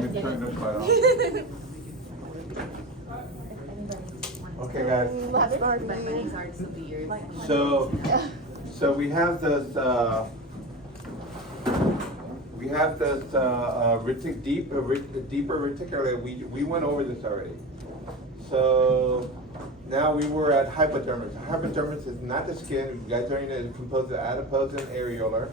Let me turn this light off. Okay, guys. So we have this, deeper reticulate. We went over this already. So now we were at hypodermis. Hypodermis is not the skin. You guys already know it's composed of adipose and areolar.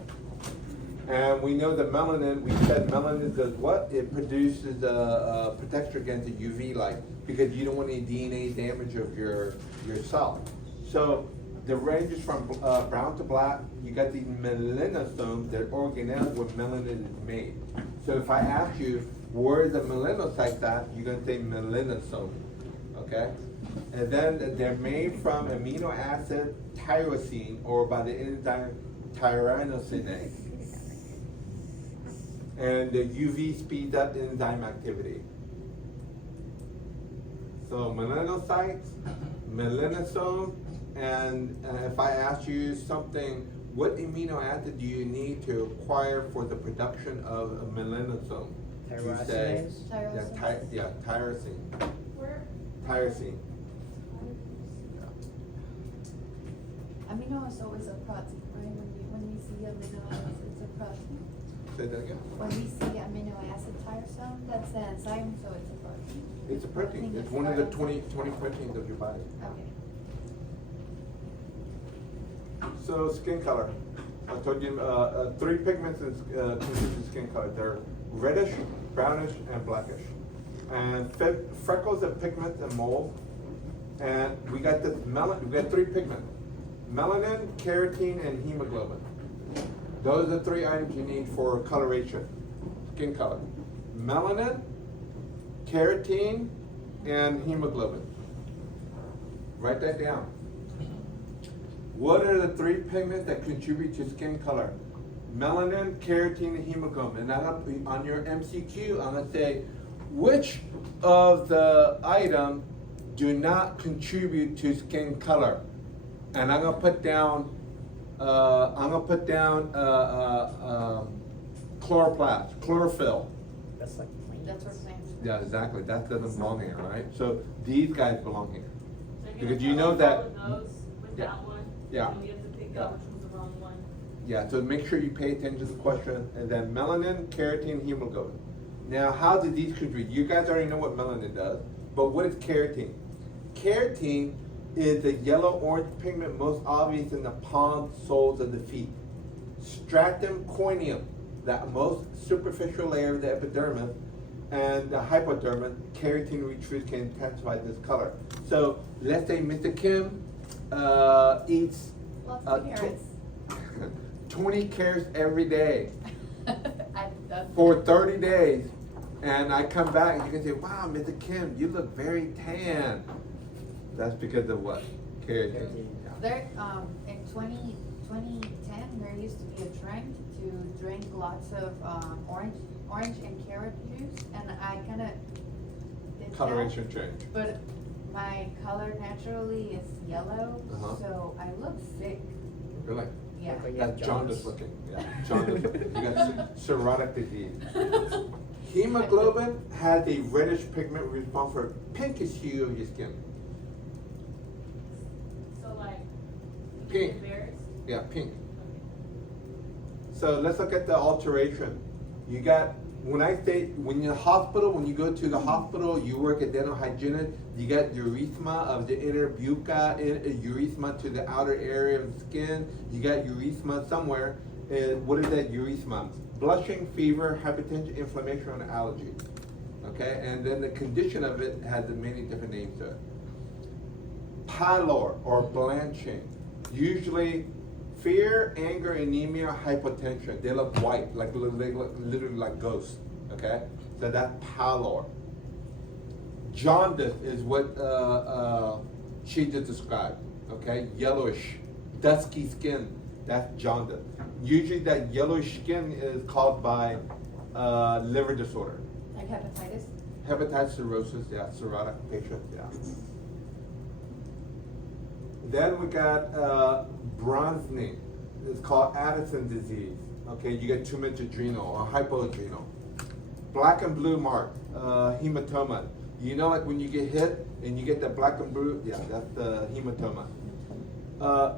And we know that melanin, we said melanin does what? It produces a protection against the UV light because you don't want any DNA damage of your cell. So the range is from brown to black. You got these melanosomes, they're organelles where melanin is made. So if I ask you, where is the melanocyte at? You're gonna say melanosome, okay? And then they're made from amino acid tyrosine or by the enzyme tyrosinase. And the UV speeds up enzyme activity. So melanocytes, melanosome, and if I ask you something, what amino acid do you need to acquire for the production of a melanosome? You say, yeah, tyrosine. Where? Tyrosine. Amino is always a protein, right? When we see amino acids, it's a protein. Say that again? When we see amino acid tyrosine, that's the enzyme, so it's a protein. It's a protein. It's one of the 20 proteins of your body. Okay. So skin color. I told you three pigments constitute skin color. They're reddish, brownish, and blackish. And freckles are pigment and mold. And we got this we got three pigments: melanin, keratin, and hemoglobin. Those are the three items you need for coloration, skin color: melanin, keratin, and hemoglobin. Write that down. What are the three pigments that contribute to skin color? Melanin, keratin, and hemoglobin. And on your MCQ, I'm gonna say, which of the items do not contribute to skin color? And I'm gonna put down, chloroplast, chlorophyll. That's like plain. That's what plants. Yeah, exactly. That doesn't belong here, right? So these guys belong here. So you're Because gonna you know tell that. us all of those with Yeah. that one? Yeah. And we have to pick Yeah. out which one's the wrong one. Yeah, so make sure you pay attention to the question, and then melanin, keratin, hemoglobin. Now, how do these contribute? You guys already know what melanin does, but what is keratin? Keratin is the yellow-orange pigment most obvious in the palm soles of the feet. Stratum corneum, that most superficial layer of the epidermis, and the hypodermis, keratin retrieves can intensify this color. So let's say Mr. Kim eats Lots Uh, of carrots. 20 carrots every day I've done for 30 days, and I come back and you can say, wow, Mr. Kim, you look very tan. That's because of what? Keratin. There, in 2010, there used to be a trend to drink lots of orange and carrot juice, and I kind of did Coloration that. change. But my color naturally is yellow, Uh-huh. so I look sick. Really? Yeah. Like you That's have jaundice jaundice. looking. Yeah, jaundice looking. You got cirrhotic disease. Hemoglobin has a reddish pigment responsible for pinkish hue of your skin. So like, you Pink. get embarrassed? Yeah, pink. Okay. So let's look at the alteration. You got, when you're in the hospital, when you go to the hospital, you work at dental hygienist, you got urethma of the inner bucca, urethma to the outer area of the skin, you got urethma somewhere. And what is that urethma? Blushing, fever, hypertension, inflammation, and allergy. Okay, and then the condition of it has many different names to it. Pallor or blanching, usually fear, anger, anemia, hypotension. They look white, they look literally like ghosts. Okay, so that's pallor. Jaundice is what she just described. Okay, yellowish, dusky skin. That's jaundice. Usually, that yellowish skin is caused by liver disorder. Like hepatitis. Hepatitis cirrhosis, yeah, cirrhotic patient, yeah. Then we got bronzing. It's called Addison disease. Okay, you get too much adrenal or hypoadrenal. black and blue mark, hematoma. You know, like when you get hit and you get that black and blue, yeah, that's the hematoma.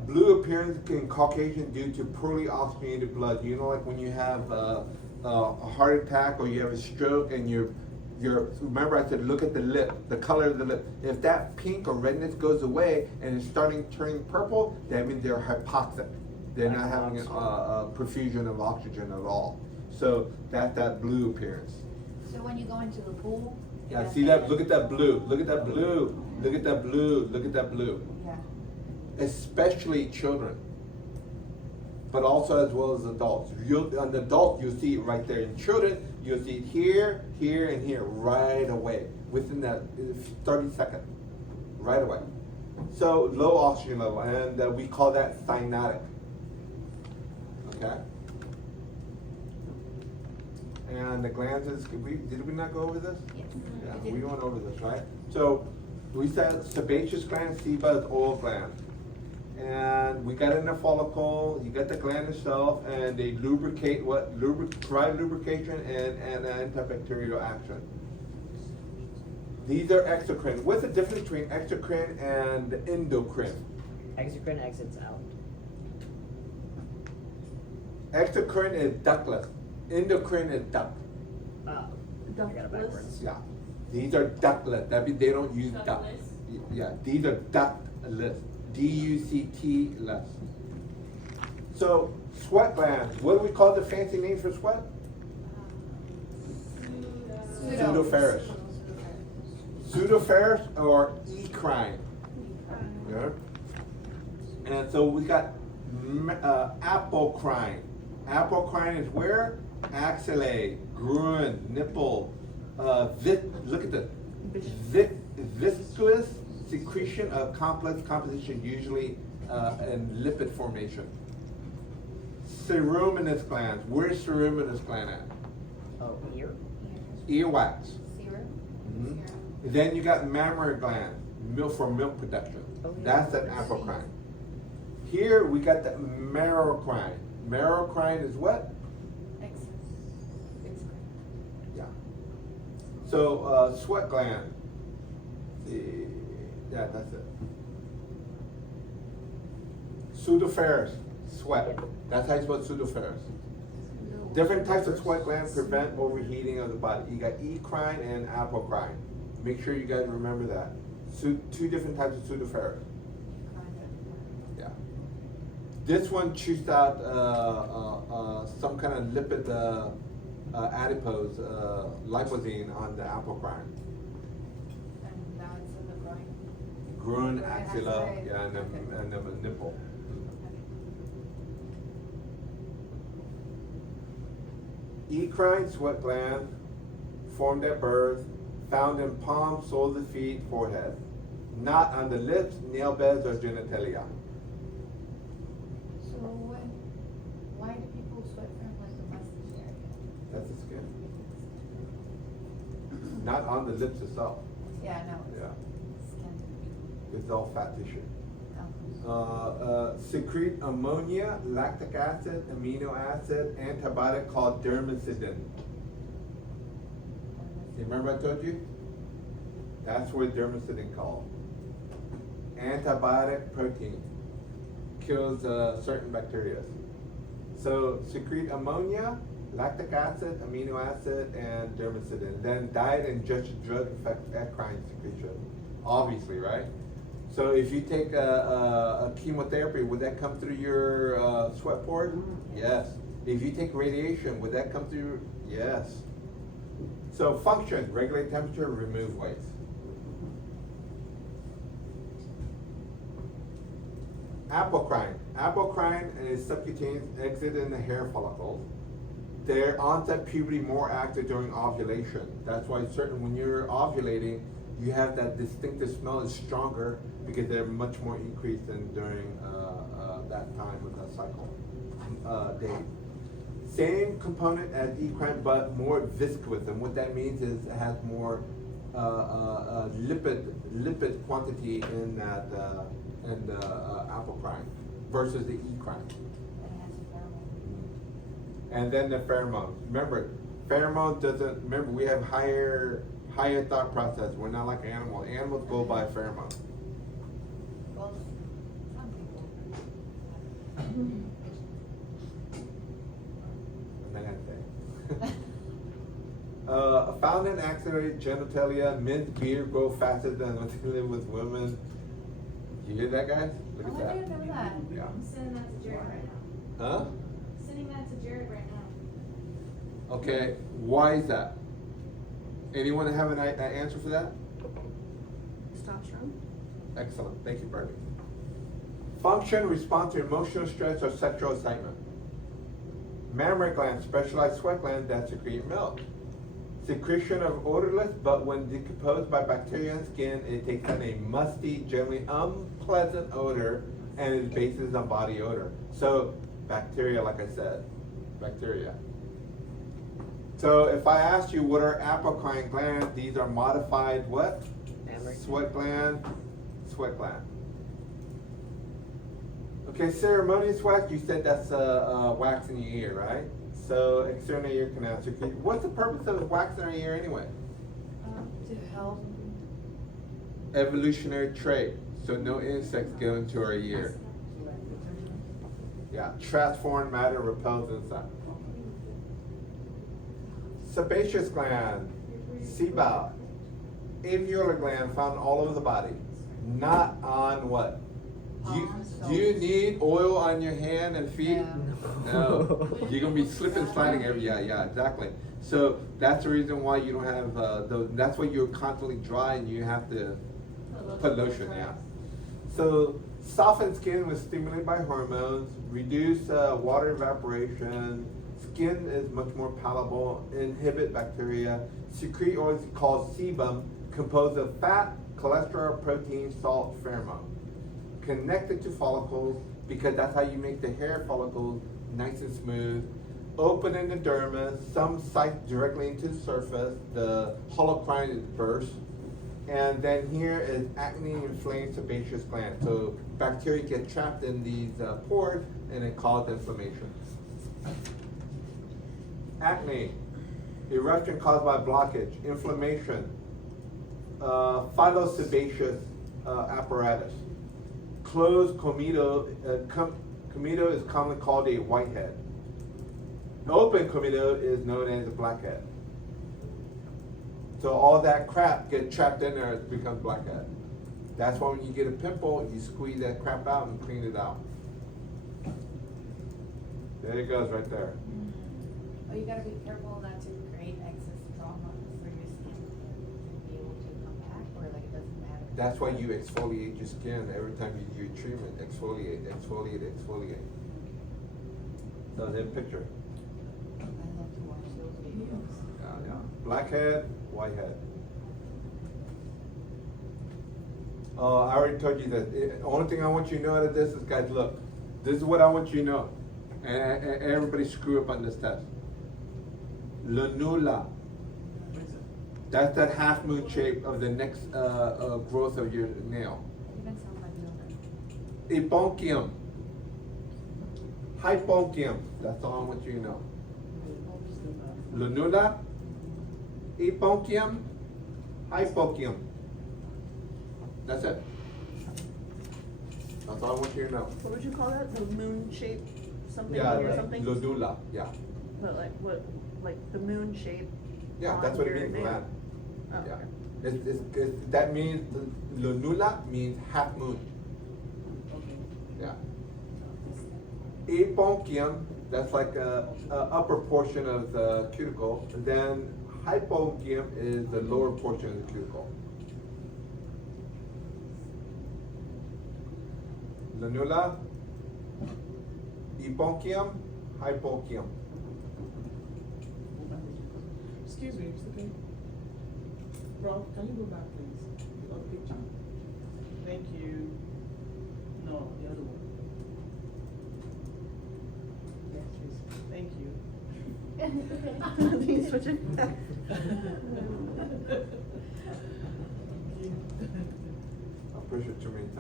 Blue appearance in Caucasian due to poorly oxygenated blood. You know, like when you have a heart attack or you have a stroke and you're, remember I said look at the lip, the color of the lip. If that pink or redness goes away and it's starting turning purple, that means they're hypoxic. They're not having a perfusion of oxygen at all. So that's that blue appearance. So when you go into the pool. Yeah, see that? Look at that blue. Look at that blue. Look at that blue. Look at that blue. Yeah. Especially children, but also as well as adults. On the adult, you'll see it right there. In children, you'll see it here, here, and here right away, within that 30 seconds, right away. So low oxygen level, and we call that cyanotic. Okay. And the glands is, did we not go over this? Yes. Yeah, We we did. went over this, right? So we said sebaceous gland, seba is oil gland. And we got in the follicle, you got the gland itself, and they lubricate provide lubrication and antibacterial action. These are exocrine. What's the difference between exocrine and endocrine? Exocrine exits out. Exocrine is ductless. Endocrine is duct. Oh, I got it backwards. Yeah. These are ductless. That means they don't use duct. Ductless? Yeah, these are ductless. D-U-C-T-less. So, sweat glands. What do we call the fancy name for sweat? Pseudoferrous. Pseudoferrous or ecrine. Yeah. And so we got apocrine. Apocrine is where? Axillae, groin, nipple, look at this. Viscous secretion of complex composition, usually in lipid formation. Ceruminous glands. Where's ceruminous gland at? Oh, ear? Earwax. Serum. Mhm. Serum. Then you got mammary gland, milk for milk production. Oh, yeah. That's an apocrine. Here we got the merocrine. Merocrine is what? Excess. Yeah. So sweat gland. Yeah, that's it. Pseudoferrous, sweat. That's how you spell pseudoferous. Different types of sweat glands prevent overheating of the body. You got ecrine and apocrine. Make sure you guys remember that. Two different types of pseudoferous. Yeah. This one chews out some kind of lipid adipose, liposine on the apocrine. And now it's in the groin. Groin, Groin, axilla, axilla, yeah, and okay. the nipple. Ecrine sweat gland formed at birth, found in palms, soles of feet, forehead. Not on the lips, nail beds, or genitalia. So why do people sweat from like the mustache area? That's the skin. Not on the lips itself. Yeah, I know. Yeah. Skin. It's all fat tissue. Oh. Secrete ammonia, lactic acid, amino acid, antibiotic called dermacidin. You remember I told you? That's where dermacidin called. Antibiotic protein. Kills certain bacteria. So secrete ammonia, lactic acid, amino acid, and dermacidin. Then diet and ingested drug affect endocrine secretion. Obviously, right? So if you take a chemotherapy, would that come through your sweat pores? Yes. If you take radiation, would that come through? Yes. So function, regulate temperature, remove waste. Apocrine. Apocrine is subcutaneous exit in the hair follicles. Their onset puberty more active during ovulation. That's why when you're ovulating, you have that distinctive smell is stronger because they're much more increased than during that time of the cycle day. Same component as ecrine, but more viscous. And what that means is it has more lipid quantity in that in the apocrine versus the ecrine. And it has a pheromone. And then the pheromones. Remember, Pheromone doesn't, remember, we have higher thought process. We're not like animals. Animals go by pheromone. Well, some people. Found in accident genitalia, men's beard grow faster than when they live with women. You hear that, guys? Look Oh, at I that. didn't know that. Yeah. I'm sending that to Jared right now. Huh? Sending that to Jared right now. Okay, why is that? Anyone have an answer for that? Testosterone? Excellent, thank you, Barbie. Function, respond to emotional stress or sexual excitement. Mammary gland, specialized sweat gland that secrete milk. Secretion of odorless, but when decomposed by bacteria in skin, it takes on a musty, generally unpleasant odor, and is bases on body odor. So, bacteria, like I said, bacteria. So, if I ask you what are apocrine glands, these are modified what? Mammary. Sweat gland, sweat gland. Okay, ceremonious wax, you said that's wax in your ear, right? So external ear canal secrete. What's the purpose of wax in our ear anyway? To help. Evolutionary trait. So no insects go into our ear. Yeah, transformed matter repels inside. Sebaceous gland, sebum, alveolar gland found all over the body, not on what? Do you need oil on your hand and feet? Yeah. No, you're gonna be slipping, sliding every, yeah, exactly. So that's the reason why you don't have, those, that's why you're constantly dry and you have to put lotion, yeah. So soften skin was stimulated by hormones, reduce water evaporation, skin is much more palatable, inhibit bacteria, secrete oils called sebum, composed of fat, cholesterol, protein, salt, pheromone. Connected to follicles, because that's how you make the hair follicles nice and smooth. Open in the dermis, some site directly into the surface, the holocrine is burst. And then here is acne inflamed sebaceous gland. So bacteria get trapped in these pores and it causes inflammation. Acne, eruption caused by blockage, inflammation, phytosebaceous apparatus. Closed comedo, comedo is commonly called a whitehead. Open comedo is known as a blackhead. So all that crap gets trapped in there, it becomes blackhead. That's why when you get a pimple, you squeeze that crap out and clean it out. There it goes right there. Oh, you gotta be careful not to create excess trauma for your skin to be able to come back, or like it doesn't matter. That's why you exfoliate your skin every time you do your treatment. Exfoliate, exfoliate, exfoliate. So there's a picture. I love to watch those videos. Yeah. Blackhead, whitehead. I already told you that. The only thing I want you to know out of this is, guys, look, this is what I want you to know. And everybody screw up on this test. Lanula. That's that half moon shape of the next growth of your nail. Even sounds like yoga. Ebonchium. Hyponchium. That's all I want you to know. Lanula, ebonchium, hyponchium. That's it. That's all I want you to know. What would you call that? The moon shape something Yeah, or like something? lanula, yeah. But like what, like the moon shape? Yeah, on that's what it your means, nail? gland. Oh, Yeah. okay. That means, lanula means half moon. Yeah. Ebonchium, that's like a upper portion of the cuticle. And then hyponchium is the lower portion of the cuticle. Lanula, ebonchium, hyponchium. Excuse me, Mr. King. Ralph, can you go back, please? The other picture. Thank you. No, the other one. Yes, please. Thank you. He's switching. I'll push it too many times.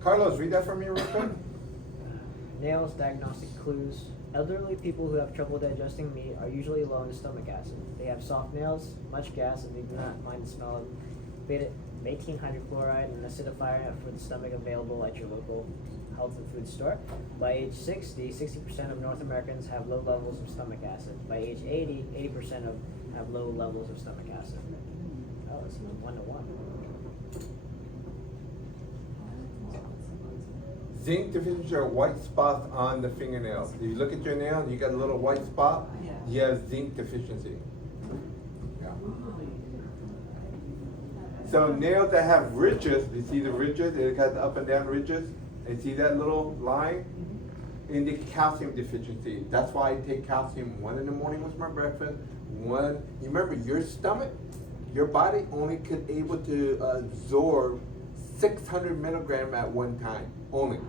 Carlos, read that for me real quick. Nails, diagnostic clues. Elderly people who have trouble digesting meat are usually low in stomach acid. They have soft nails, much gas, and they do not mind the smell of betaine hydrochloride and acidifier for the stomach available at your local health and food store. By age 60, 60% of North Americans have low levels of stomach acid. By age 80, 80% have low levels of stomach acid. Oh, it's 1-to-1. Zinc deficiency are white spots on the fingernails. If you look at your nail and you got a little white spot, you have zinc deficiency. Yeah. So nails that have ridges, you see the ridges, it got the up and down ridges, and see that little line? Indicate calcium deficiency. That's why I take calcium 1 in the morning with my breakfast. You remember your stomach, your body only could able to absorb 600 milligram at one time, only.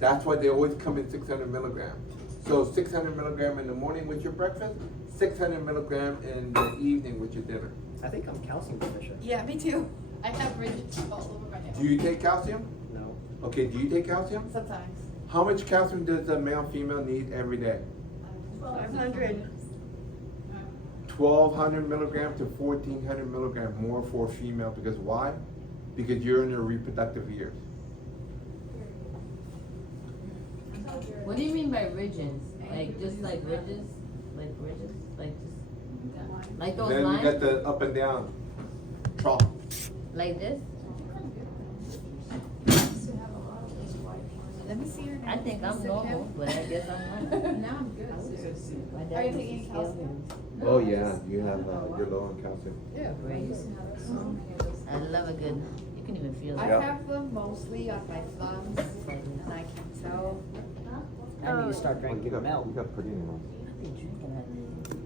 That's why they always come in 600 milligram. So 600 milligram in the morning with your breakfast, 600 milligram in the evening with your dinner. I think I'm calcium deficient. Yeah, me too. I have ridges all over my nails. Do you take calcium? No. Okay, do you take calcium? Sometimes. How much calcium does a male female need every day? 500. 1,200 milligram to 1,400 milligram more for a female, because why? Because you're in your reproductive years. What do you mean by ridges? Like just like ridges? Like ridges? Like those Then you lines? got the up and down trough. Like this? Let me see your nails. I think I'm Mr. normal, Kim. but I guess I'm not. Now I'm good. My Are you dad taking used to calcium? scale Oh yeah, you have you're low on calcium. Yeah. me. I love a good, you can even feel I it. Yeah. have them mostly on my thumbs, and I can tell. I need to start drinking milk. You got pretty nails. I've been drinking that.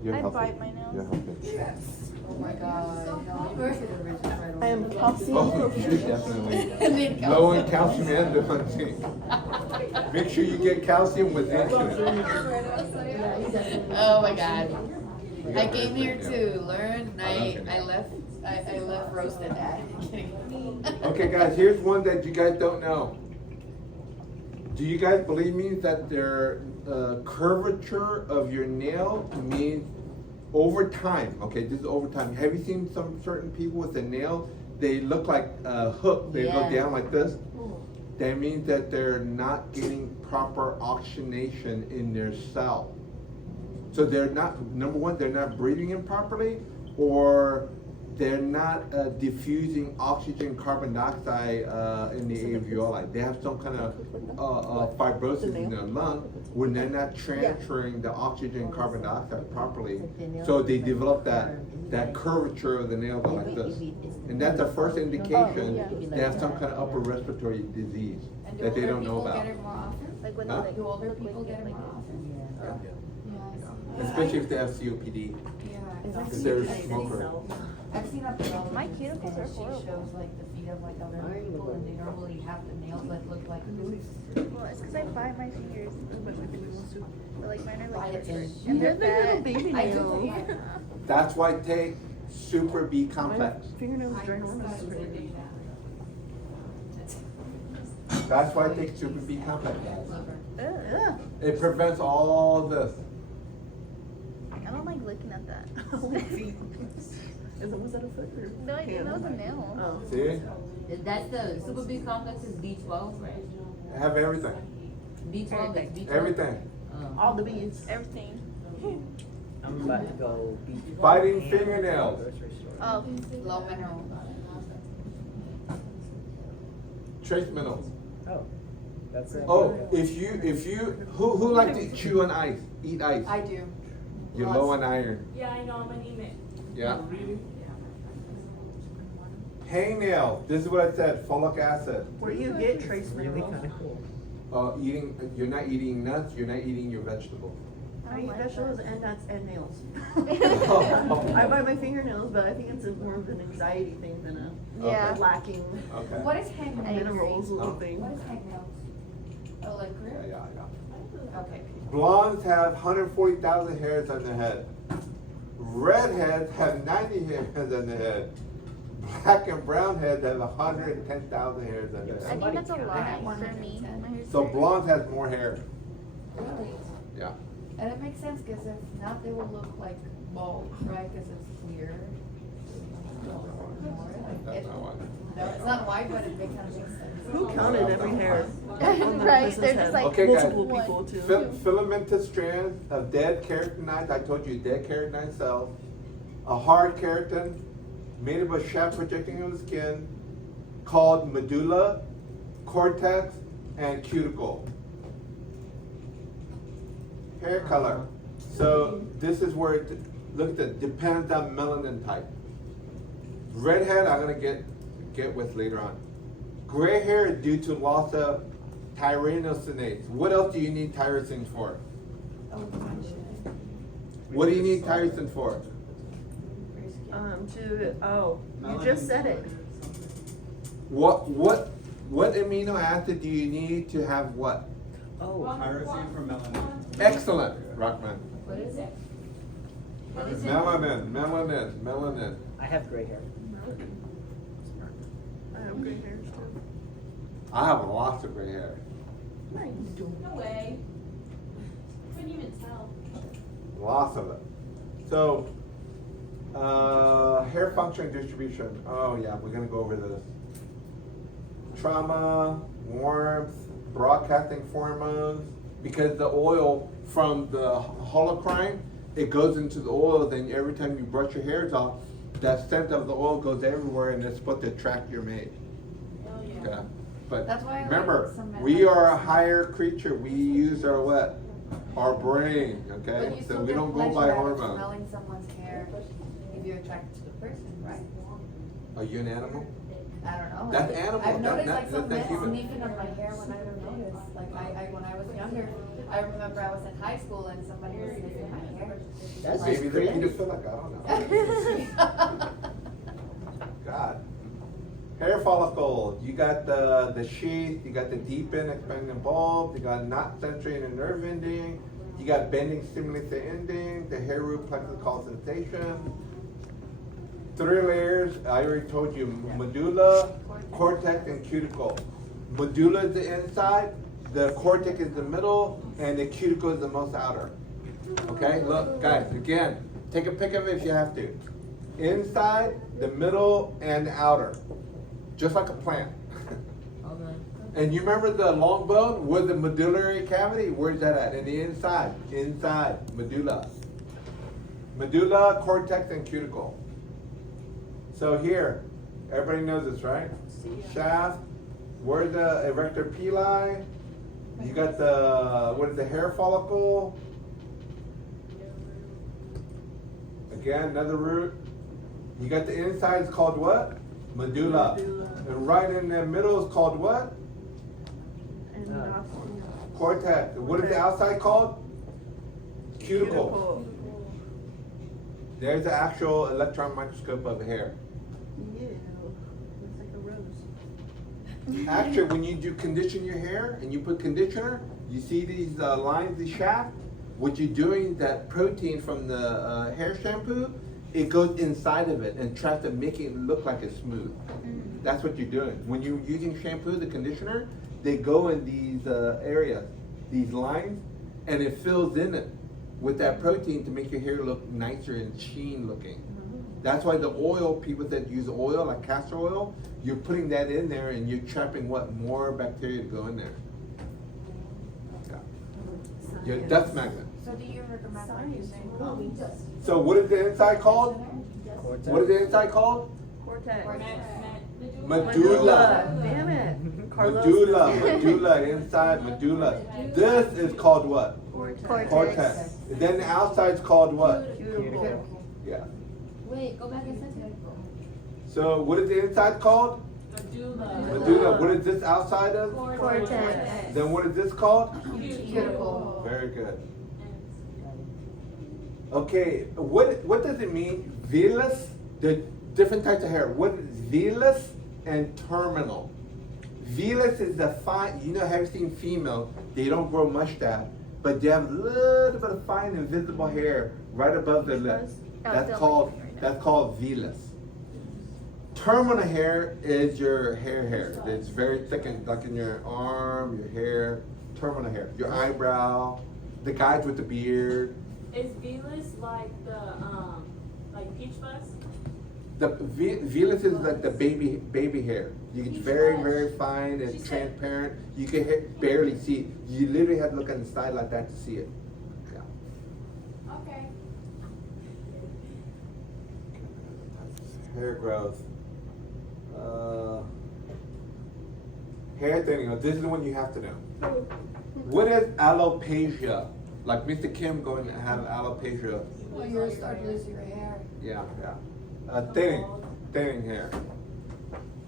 You're I healthy. bite my nails. You're healthy. Oh my god. No, you go to the ridges right away. I am calcium Oh, you're deficient. definitely low in calcium and low in zinc. Make sure you get calcium with zinc in it. Oh my god. You I got came very here good to nails. learn, and I left roasted egg. Kidding. Okay, guys, here's one that you guys don't know. Do you guys believe me that their curvature of your nail means over time? Okay, this is over time. Have you seen some certain people with a nail? They look like a hook. They go Yeah. down like this. That means that they're not getting proper oxygenation in their cell. So they're not, number one, they're not breathing in properly, or they're not diffusing oxygen, carbon dioxide in the alveoli. They have some kind of fibrosis in their lung when they're not transferring the oxygen, carbon dioxide properly. So they develop that curvature of the nail go like this. And that's the first indication they have some kind of upper respiratory disease And do that they older don't know people about. get it more often? Like when Huh? they Do older people get it more often? Yeah. Yeah, I see. Especially if they have COPD. Yeah. If they're a smoker. I've seen a bill. My cuticles are She horrible. shows like the feet of like other people, and they normally have the nails that look like hooves. Well, it's because I bite my fingers, but like mine are like Bite short, it. and they're They're little fat. baby I do nails. too. That's why take Super B complex. Fingernails ginormous. That's why I take Super B complex. Ugh. It prevents all this. I don't like looking at that. Feet. Was that a foot or? No, I didn't. That was a nail. Oh. See? That's the Super B complex is B12, right? I have everything. B12 is B12? Everything. Oh. All the beads. Everything. I'm about to go beat. Biting fingernails. Grocery store. Oh. Low mineral. Trace minerals. Oh, that's it. Oh, if you, who like to chew on ice, eat ice? I do. You're low on iron. Yeah, I know, I'm anemic. Yeah. Hangnail. This is what I said. Folic acid. Where do you get trace Really minerals? kind of cool. You're not eating nuts. You're not eating your vegetables. I eat vegetables and nuts and nails. Oh. I bite my fingernails, but I think it's more of an anxiety thing than a Yeah. lacking Okay. What is hangnails? minerals little Oh. thing. What is hangnails? A liquor? Yeah. Okay. Blondes have 140,000 hairs on their head. Redheads have 90 hairs on their head. Black and brown heads have 110,000 hairs on their I head. think that's a I lie have for 110. me. My hair's So very- blondes has more hair. Really? Yeah. And it makes sense, cause if not, they will look like bald, right, cause it's clear. That's not why. No, it's not white, but it makes sense. Who counted every hair? on the Right, person's they're just head? like Okay, guys. Multiple one, people too. Filamentous strands of dead keratinized, I told you, dead keratinized cells. A hard keratin made of a shaft projecting on the skin called medulla, cortex, and cuticle. Hair color. So this is where it, look at that, depends on melanin type. Redhead, I'm gonna get with later on. Gray hair is due to loss of tyrosinase. What else do you need tyrosine for? Oh, gosh. What do you need tyrosine for? You just said it. What amino acid do you need to have what? Oh, Tyrosine for melanin. Excellent, Rockman. What is it? Melanin. I have gray hair. I have gray hairs too. I have lots of gray hair. Nice. No way. Couldn't even tell. Lots of it. So, hair function and distribution. Oh yeah, we're gonna go over this. Trauma, warmth, broadcasting hormones, because the oil from the holocrine, it goes into the oil, then every time you brush your hairs off, that scent of the oil goes everywhere and it's supposed to attract your mate. Oh, yeah. Okay? But That's why I like remember, some men we like are a this. higher creature. We use our what? Our brain, But okay? you So still we get don't go by pleasure out of hormones. smelling someone's hair if you're attracted to the person, right? Are you an animal? I don't know. That's animal, I've that- noticed that- like some that's men human. sniffing on my hair when I don't notice. Like when I was younger, I remember I was in high school and somebody was sniffing my hair. That's Like- Maybe they can just feel like, I don't know. God. Hair follicle, you got the sheath, you got the deep end expanding bulb, you got knot centering and nerve ending, you got bending stimulates the ending, the hair root plexus called sensation. 3 layers, I already told you, medulla, cortex, and cuticle. Medulla is the inside, the cortex is the middle, and the cuticle is the most outer. Okay, look, guys, again, take a pic of it if you have to. Inside, the middle, and the outer. Just like a plant. Okay. And you remember the long bone with the medullary cavity? Where's that at? In the inside. Inside, medulla. Medulla, cortex, and cuticle. So here, everybody knows this, right? Shaft, where's the erector pili? You got the, what is the hair follicle? Again, another root. You got the inside is called what? Medulla. Medulla. And right in the middle is called what? And Cortex. And what is the outside called? Cuticle. There's the actual electron microscope of hair. Yeah, looks like a rose. Actually, when you do condition your hair and you put conditioner, you see these lines, the shaft. What you're doing, that protein from the hair shampoo, it goes inside of it and tries to make it look like it's smooth. That's what you're doing. When you're using shampoo, the conditioner, they go in these areas, these lines, and it fills in it with that protein to make your hair look nicer and sheen looking. That's why the oil, people that use oil, like castor oil, you're putting that in there and you're trapping what? More bacteria to go in there. Yeah. Your dust magnet. So do you recommend like using So what is the inside called? Cortex. What is the inside called? Cortex. Medulla. Damn it. Carlos. Medulla, inside medulla. This is called what? Cortex. Cortex. And then the outside's called what? Cuticle. Yeah. Wait, go back and say it. So what is the inside called? Medulla. What is this outside of? Cortex. Then what is this called? cuticle? Very good. Okay, what does it mean? Vellus? The different types of hair. What is vellus and terminal? Vellus is the fine, you know, have you seen female? They don't grow mustache, but they have a little bit of fine invisible hair right above their lips. Oh, That's it's called like right now. that's called vellus. Terminal hair is your hair. It's very thick and like in your arm, your hair. terminal hair. Your eyebrow, the guys with the beard. Is Venus like the like peach fuzz? The Venus is like the baby hair. It's Peach very, fuzz. very fine She and said- transparent. You can barely see it. You literally have to look on the side like that to see it. Yeah. Okay. Hair growth. Hair thinning. This is the one you have to know. What is alopecia? Like Mr. Kim going to have alopecia. Well, you're starting to lose your hair. Yeah, yeah. Thinning hair.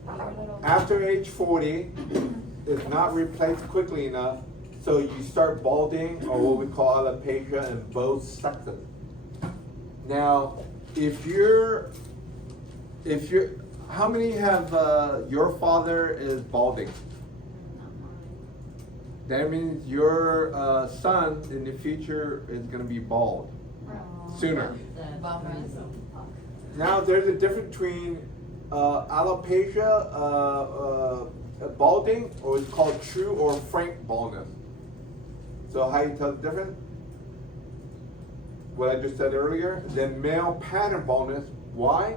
Your little. After age 40, it's not replaced quickly enough, so you start balding, or what we call alopecia, in both sexes. Now, if you're, how many have, your father is balding? That means your, son in the future is gonna be bald, sooner. Bummer. Now, there's a difference between alopecia, balding, or it's called true or frank baldness. So how you tell the difference? What I just said earlier. Then male pattern baldness. Why?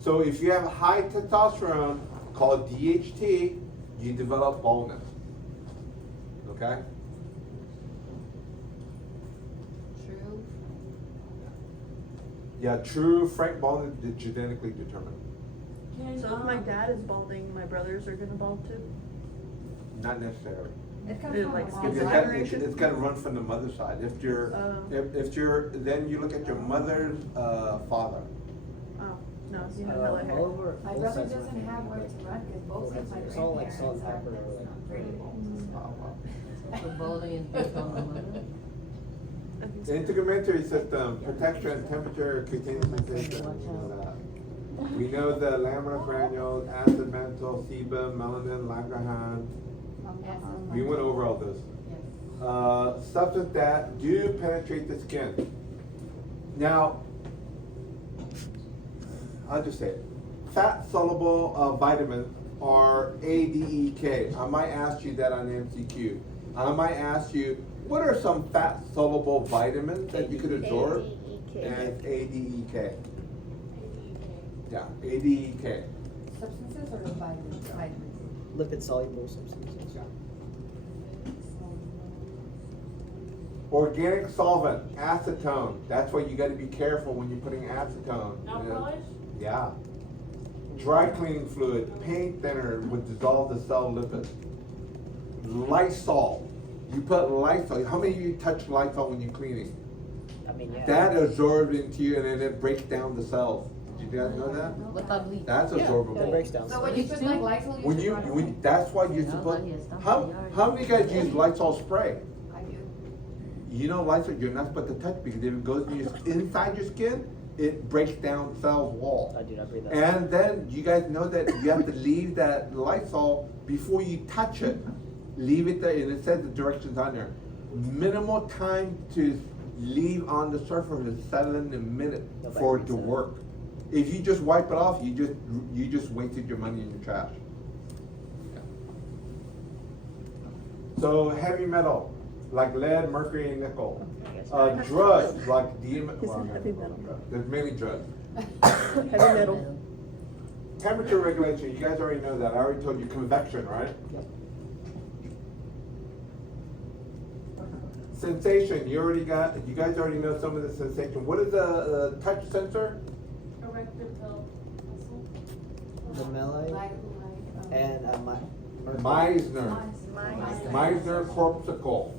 So if you have high testosterone, called DHT, you develop baldness. Okay? True. Yeah, true frank baldness is genetically determined. So if my dad is balding, my brothers are gonna bald too? Not necessarily. It comes They're from like the skin mom's It's side. got, it's got to run from the mother's side. If you're, if you're, then you look at your mother's father. Oh, no, you have hella hair. All over. My both brother sides of my doesn't have family. where to run because both of my It's all like grandparents salt have and pepper, this like- pretty So bowling is based on the mother? The integumentary system, protection, temperature, cutaneous sensation. We know that. We know the laminar granules, acid mantle, sebum, melanin, Langerhans. We went over all this. Substances that do penetrate the skin. Now, I'll just say it. Fat soluble vitamins are A, D, E, K. I might ask you that on MCQ. I might ask you, what are some fat soluble vitamins that you could absorb? ADEK. And A, D, E, K. Yeah, A, D, E, K. Substances or vitamins? Vitamins. Lipid soluble substances. Organic solvent, acetone. That's why you gotta be careful when you're putting acetone. Nail you know? polish? Yeah. Dry cleaning fluid, paint thinner would dissolve the cell lipids. Lysol. You put Lysol. How many of you touch Lysol when you're cleaning? I mean, yeah. That absorbs into you and then it breaks down the cells. Did you guys know that? What about bleach? That's Yeah, absorbable. that breaks down. So when you put like Lysol, When you, should run when, that's why you're No, supposed, not yet. Stop how, the yard. how many guys use Lysol spray? I do. You know Lysol, you're not supposed to touch because if it goes inside your skin, it breaks down cells wall. I do not breathe that. And then you guys know that you have to leave that Lysol before you touch it. Leave it there, and it says the directions on there. Minimal time to leave on the surface is 7 minutes Nobody for it reads to that. work. If you just wipe it off, you just wasted your money in your trash. So heavy metal, like lead, mercury, and nickel. Drugs like DMT. Is it heavy metal? There's many drugs. Heavy metal. Temperature regulation, you guys already know that. I already told you convection, right? Sensation, you guys already know some of the sensation. What is the touch sensor? Erectile The melee and mercury. Meissner. Mine. Meissner corpuscle.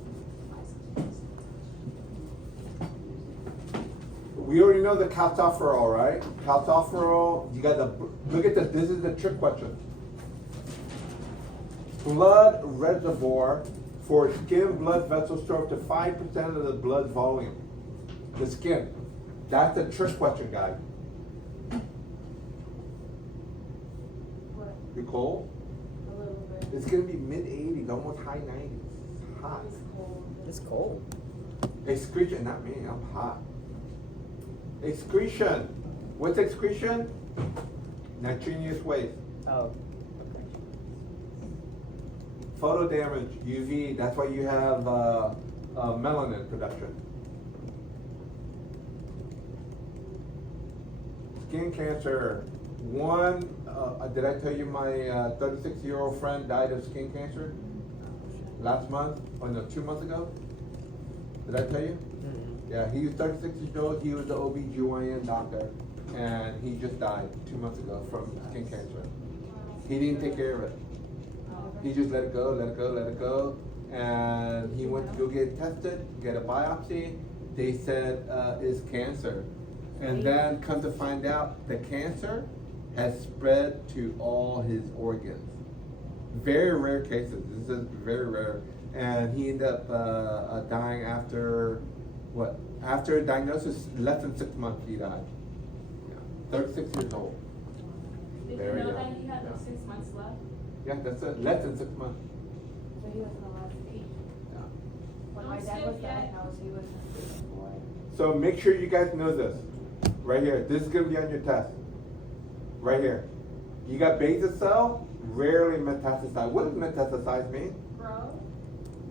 We already know the calciferol, right? Calciferol, you got the, look at this, this is the trick question. Blood reservoir for skin blood vessels store up to 5% of the blood volume. The skin. That's the trick question, guys. What? You cold? A little bit. It's gonna be mid-80s, almost high 90s. It's hot. It's cold. It's cold. Excretion, not me, I'm hot. Excretion. What's excretion? Nitrogenous waste. Oh. photo damage, UV, that's why you have, melanin production. Skin cancer, did I tell you my 36-year-old friend died of skin cancer? Last month, or no, 2 months ago? Did I tell you? Mm-hmm. Yeah, he was 36 years old, he was the OB/GYN doctor, and he just died 2 months ago from skin cancer. He didn't take care of it. He just let it go, let it go, let it go, and he went to go get tested, get a biopsy. They said it's cancer, and then come to find out the cancer has spread to all his organs. Very rare cases. This is very rare, and he ended up dying after what? After a diagnosis, less than 6 months, he died. Yeah. 36 years old. Did Very you know young. that he had Yeah. 6 months left? Yeah, that's it. Less than 6 months. So he was in the last stage. Yeah. When my Don't dad skip was yet. diagnosed, he was in stage 4. So make sure you guys know this. Right here. This is gonna be on your test. Right here. You got basal cell, rarely metastasize. What does metastasize mean? Grow?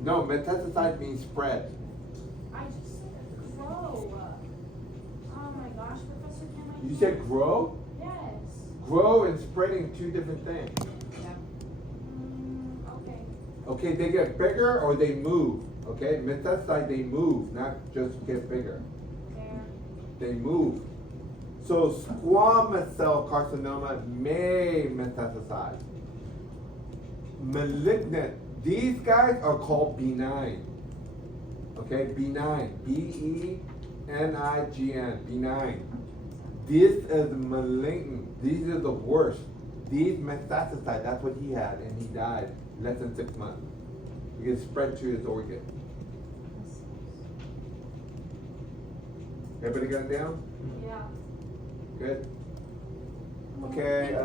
No, metastasize means spread. I just said grow. Oh my gosh, Professor, can I? You said grow? Yes. Grow and spreading, two different things. Yeah. Okay. Okay, they get bigger or they move. Okay, metastasize, they move, not just get bigger. There. They move. So squamous cell carcinoma may metastasize. Malignant, these guys are called benign. Okay, benign, B-E-N-I-G-N, benign. This is malignant, these are the worst. These metastasize, that's what he had, and he died less than 6 months. It gets spread to his organ. Everybody got it down? Yeah. Good. Okay,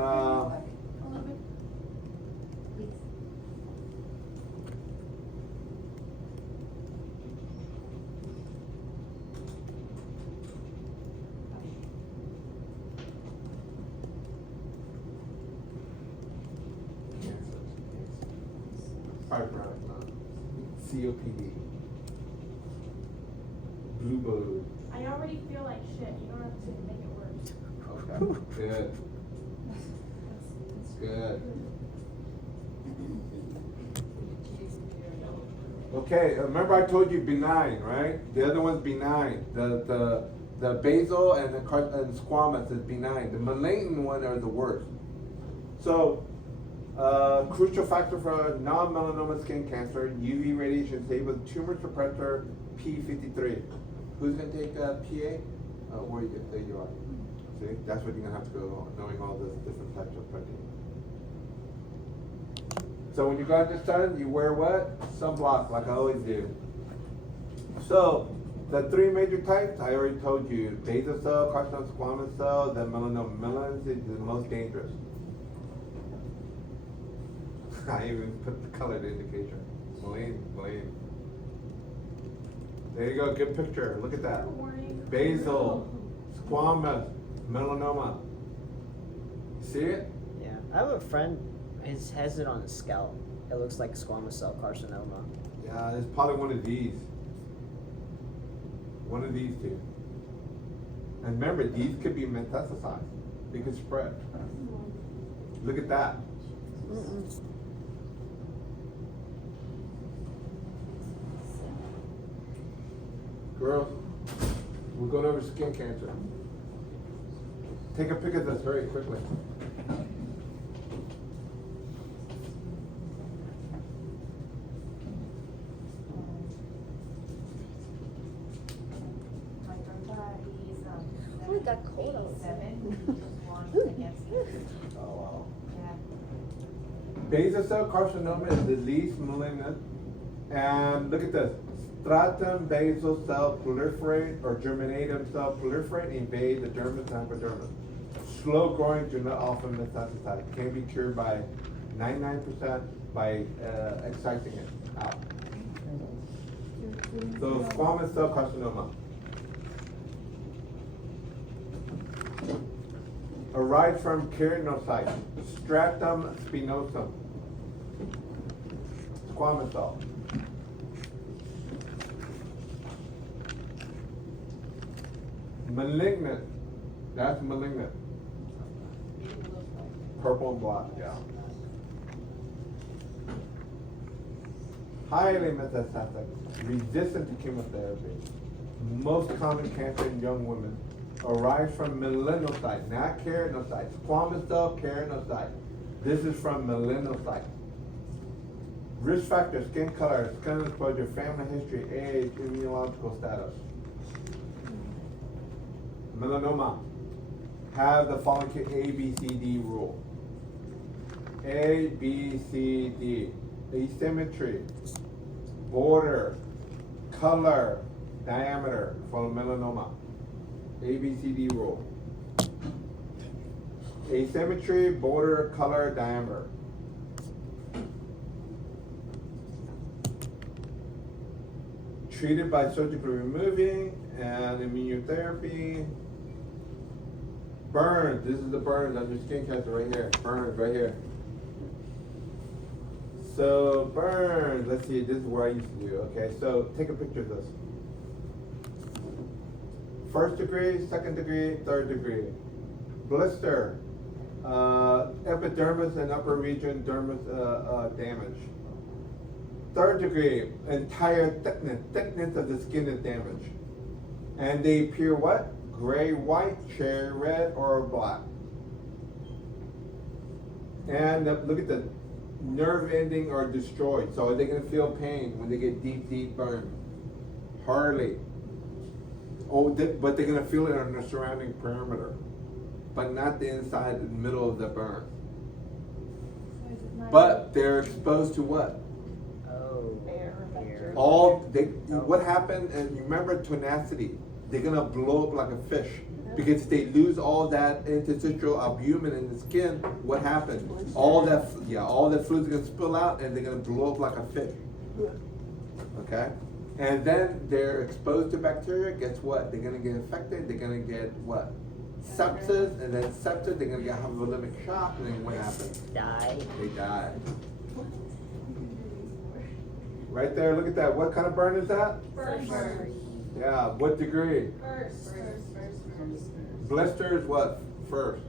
fibrotic lung, COPD, blue balloon. I already feel like shit. You don't have to make it worse. Okay, good. Good. Okay, remember I told you benign, right? The other one's benign. The basal and and squamous is benign. The malignant one are the worst. So, crucial factor for non-melanoma skin cancer, UV radiation stable tumor suppressor P53. Who's gonna take PA? Where you there you are. See, that's what you're gonna have to go knowing all the different types of protein. So when you go out in the sun, you wear what? Sunblock, like I always do. So, the three major types, I already told you. Basal cell, carcinoma, squamous cell, then melanoma. Melanoma is the most dangerous. I even put the colored indication. Blame. There you go, good picture. Look at that. Basal, squamous, melanoma. See it? Yeah, I have a friend. His has it on his scalp. It looks like squamous cell carcinoma. Yeah, it's probably one of these. One of these two. And remember, these could be metastasized. They could spread. Look at that. Girls, we're going over skin cancer. Take a pic of this very quickly. My grandpa, he's Oh, it got cold outside. 77. He just won against cancer. Oh, wow. Yeah. Basal cell carcinoma is the least malignant. And look at this. Stratum basal cell proliferate or germinatum cell proliferate invade the dermis and hypodermis. Slow growing, do not often metastasize. Can be cured by 99% by excising it out. So squamous cell carcinoma. Arise from keratinocytes, stratum spinosum. squamous cell. Malignant, that's malignant. Purple and black, yeah. Highly metastatic, resistant to chemotherapy. Most common cancer in young women arise from melanocyte, not keratinocyte. Squamous cell, keratinocyte. This is from melanocyte. Risk factors: skin color, skin exposure, family history, age, immunological status. Melanoma. Have the following A, B, C, D rule. A, B, C, D. Asymmetry, border, color, diameter for melanoma. A, B, C, D rule. Asymmetry, border, color, diameter. Treated by surgically removing and immunotherapy. Burns, this is the burns on your skin cancer right here. Burns right here. So burns, let's see, this is where I used to do. Okay, so take a picture of this. First degree, second degree, third degree. Blister, epidermis and upper region dermis damage. Third degree, entire thickness of the skin is damaged. And they appear what? Gray, white, cherry red, or black. And look at the nerve ending are destroyed. So are they going to feel pain when they get deep burn? Hardly. Oh, but they're going to feel it on the surrounding perimeter, but not the inside, the middle of the burn. But they're exposed to what? Oh. Here. What happened? And you remember tenacity. They're gonna blow up like a fish because if they lose all that interstitial albumin in the skin. What happened? All that fluid's gonna spill out and they're gonna blow up like a fish. Okay, and then they're exposed to bacteria. Guess what? They're gonna get infected. They're gonna get what? Sepsis, and then sepsis. They're gonna have a volemic shock, and then what happens? Die. They die. Right there, look at that. What kind of burn is that? First. Yeah, what degree? First. Blisters, what? First.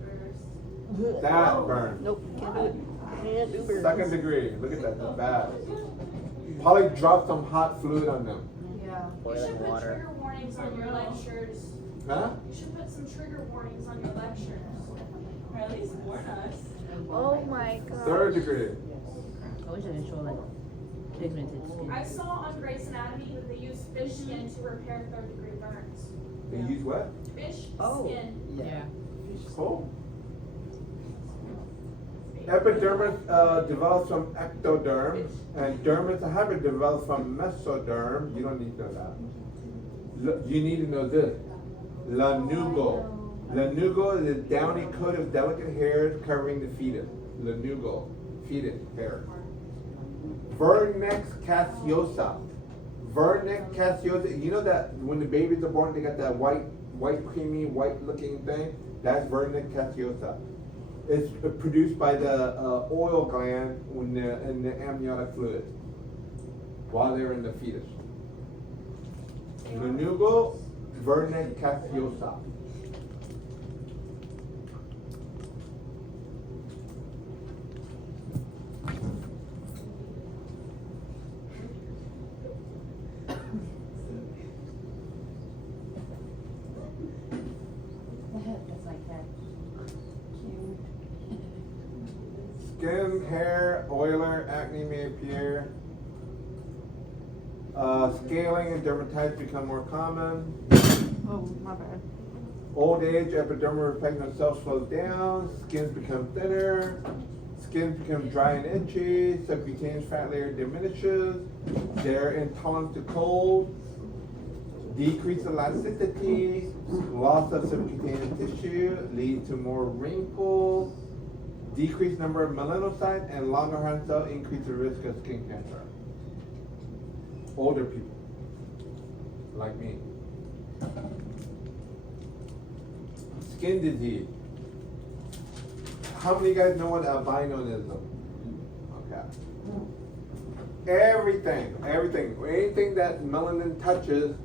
That burn. Nope, can't do it. Can't do burns. Second degree, look at that, that's bad. Probably drop some hot fluid on them. Yeah. You Boiling should put water. trigger warnings on your lectures. Huh? You should put some trigger warnings on your lectures. Or at least warn us. Oh my god. Third degree. I wish I could show like pigmented skin. I saw on Grey's Anatomy that they use fish skin to repair third-degree burns. They use what? Fish Oh. skin. Yeah. Cool. Epidermis develops from ectoderm, and dermis hybrid develops from mesoderm. You don't need to know that. You need to know this. Lanugo. Lanugo is a downy coat of delicate hairs covering the fetus. Lanugo, fetus hair. Vernix caseosa. Vernix caseosa. You know that when the babies are born, they got that white, creamy, white-looking thing. That's Vernix caseosa. It's produced by the oil gland in the amniotic fluid while they're in the fetus. Lanugo, Vernix caseosa. It's like that. Cute. Skin, hair, oiler, acne may appear. Scaling and dermatitis become more common. Oh, my bad. Old age, epidermal retinal cells slows down. Skins become thinner. Skins become dry and itchy. Subcutaneous fat layer diminishes. They're intolerant to cold. Decreased elasticity. Loss of subcutaneous tissue lead to more wrinkles. Decreased number of melanocytes and Langerhans cell increase the risk of skin cancer. Older people, like me. Skin disease. How many of you guys know what albinism? Okay. Everything, anything that melanin touches,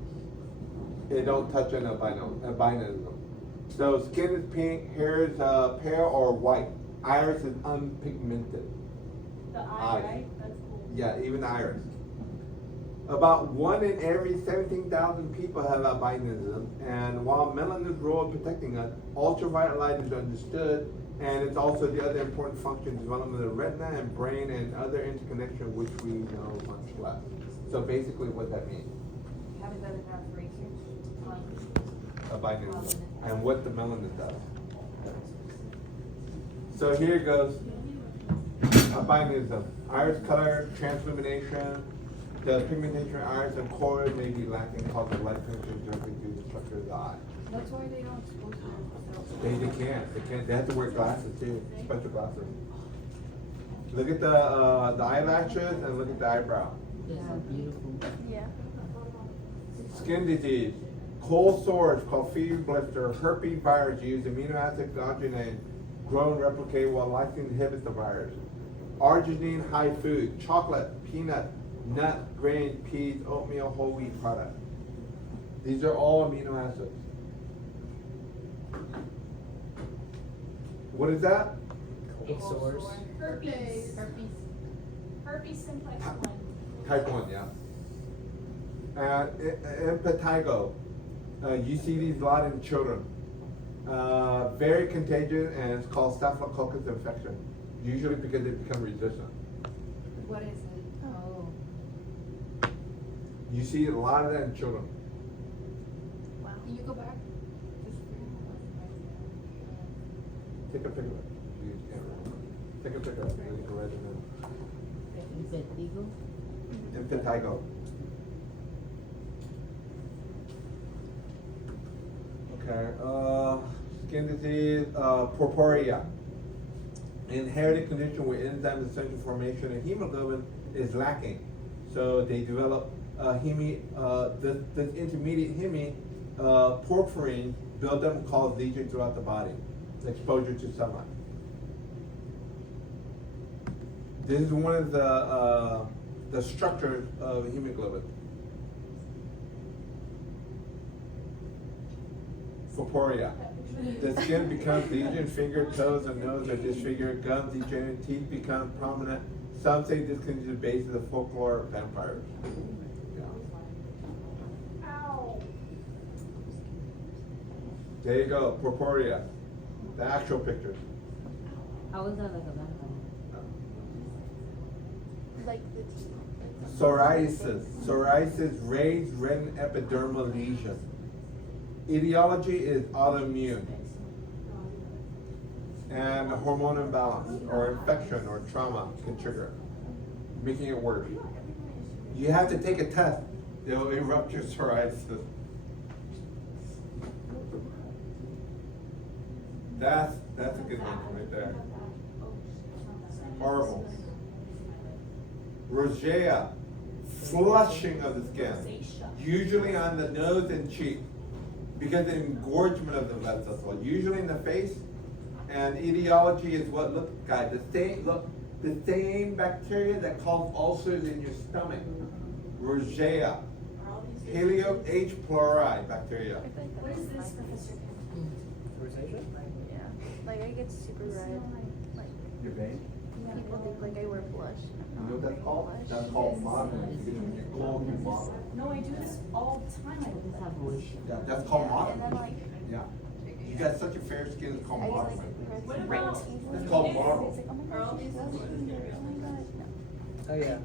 it don't touch an albinism. So skin is pink, hair is pale or white. Iris is unpigmented. The Eye. eye, right? That's cool. Yeah, even the iris. About 1 in every 17,000 people have albinism, and while melanin's role in protecting us, ultraviolet light is understood, and it's also the other important function, development of the retina and brain and other interconnection, which we know much less. So basically what that means, Have you done enough research on albinism, and what the melanin does. So here it goes. Albinism, iris color, transillumination. The pigmentation of iris and choroid may be lacking, causing light penetration directly through the structure of the eye. That's why they don't expose themselves. They can't. They have to wear glasses too, special glasses. Look at the eyelashes and look at the eyebrow. They're so beautiful. Yeah. Skin disease, cold sores called fever blister, herpes virus use amino acid glycogen, grow and replicate while lysine inhibits the virus. Arginine high food, chocolate, peanut, nut, grain, peas, oatmeal, whole wheat product. These are all amino acids. What is that? Cold sores. Herpes. Herpes. Herpes simplex 1. Type 1, yeah. Impetigo. You see these a lot in children. Very contagious, and it's called staphylococcus infection. Usually because they become resistant. What is it? Oh. You see a lot of that in children. Wow. Can you go back? Take a picture. You can't remember. Take a picture. And you can write it You said eagle? in. Impetigo. Okay. Skin disease, purpurea. Inherited condition where enzyme essential formation of hemoglobin is lacking. So they develop this intermediate porphyrin buildup and cause lesion throughout the body. Exposure to sunlight. This is one of the structures of hemoglobin. Purpurea. The skin becomes lesion, finger, toes, and nose are disfigured, gums degenerate, teeth become prominent. Some say this can be the basis of folklore of vampires. Yeah. Ow. There you go, purpurea. The actual pictures. How is that like a vampire? Like the teeth. Psoriasis. Psoriasis, raised reddened epidermal lesion. Etiology is autoimmune. And hormone imbalance or infection or trauma can trigger it, making it worse. You have to take a test. It'll erupt your psoriasis. That's a good one right there. Horrible. Rosacea, flushing of the skin, usually on the nose and cheek, because of engorgement of the blood vessel, usually in the face. And etiology is what, look, guys, the same bacteria that cause ulcers in your stomach. Rosacea, Paleo H. pylori bacteria. What is this, Professor Kim? Rosacea? Yeah. Like I get super red. Like Your vein? people think like I wear blush. You know what that's called? That's called modeling. Because when you're cold, you model. No, I do this all the time. I do that. Yeah, that's called And then modeling. like Yeah. You got such a fair skin, it's called I get like modeling. What red about- teeth. It's called It's marble. like, oh my gosh, she's blushing. Oh my god. No. Oh yeah.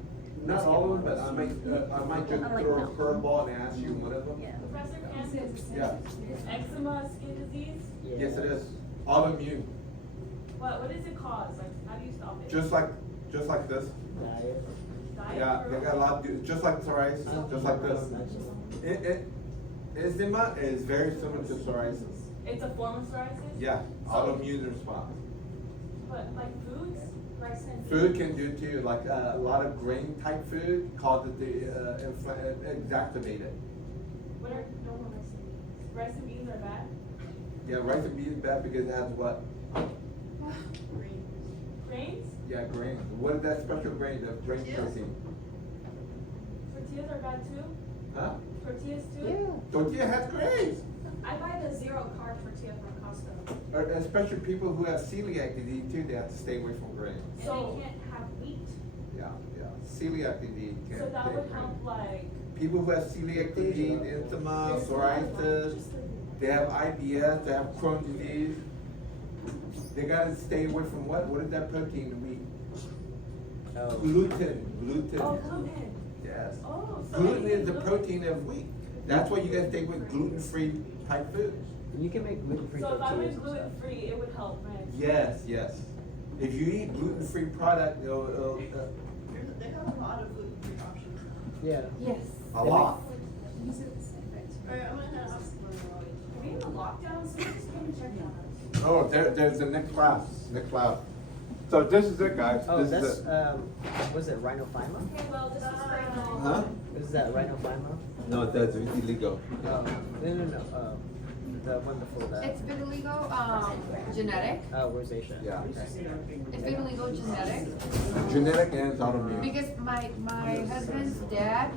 Not all of them, but I might just I'm like, throw a no. curveball and ask you one of them. Yeah. Professor Kim, Yeah. is eczema a skin disease? Yes, it is. Autoimmune. What does it cause? Like, how do you stop it? Just like this. Diet. Diet Yeah, or- they got a lot to do, just like psoriasis, just like this. Eczema is very similar to psoriasis. It's a form of psoriasis? Yeah, autoimmune response. But like foods, rice and Food can do too, like a lot of grain type food causes it to exacerbate it. What are normal rice and beans? Rice and beans are bad? Yeah, rice and beans is bad because it has what? Grains? Yeah, grain. What is that special grain, the grain protein? tortillas are bad too? Huh? Tortillas too? Tortilla has grains. I buy the 0 carb tortilla from Costco. Or especially people who have celiac disease too, they have to stay away from grains. And So- they can't have wheat. Yeah, yeah. Celiac disease can't So that take would grains. help like. People who have celiac disease, eczema, psoriasis, they have IBS, they have Crohn's disease. They gotta stay away from what? What is that protein in wheat? Oh. Gluten, Oh, gluten. Yes. Oh, so Gluten they is the gluten- protein of wheat. That's why you gotta stay with gluten-free type foods. You can make gluten-free So if I tortillas went and gluten stuff. free, it would help, right? Yes, yes. If you eat gluten-free product, They have a lot of gluten-free options now. Yeah. Yes. a lot. Alright, I'm gonna ask. Are we in a lockdown? Someone just come and check on us. Oh, there's the next class, So this is it, guys. Oh, This that's, is it. was it rhinophyma? Okay, well, this is for Huh? Is that rhinophyma? No, that's illegal. No, the one before that. It's vitiligo, genetic. Rosacea. Yeah. It's vitiligo genetic. Genetic and autoimmune. Because my husband's dad